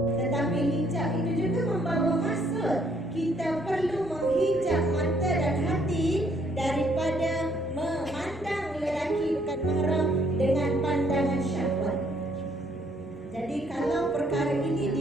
Tetapi hijab itu juga membawa maksud. Kita perlu menghijab mata dan hati daripada memandang lelaki bukan mahram dengan pandangan syahwat. Jadi kalau perkara ini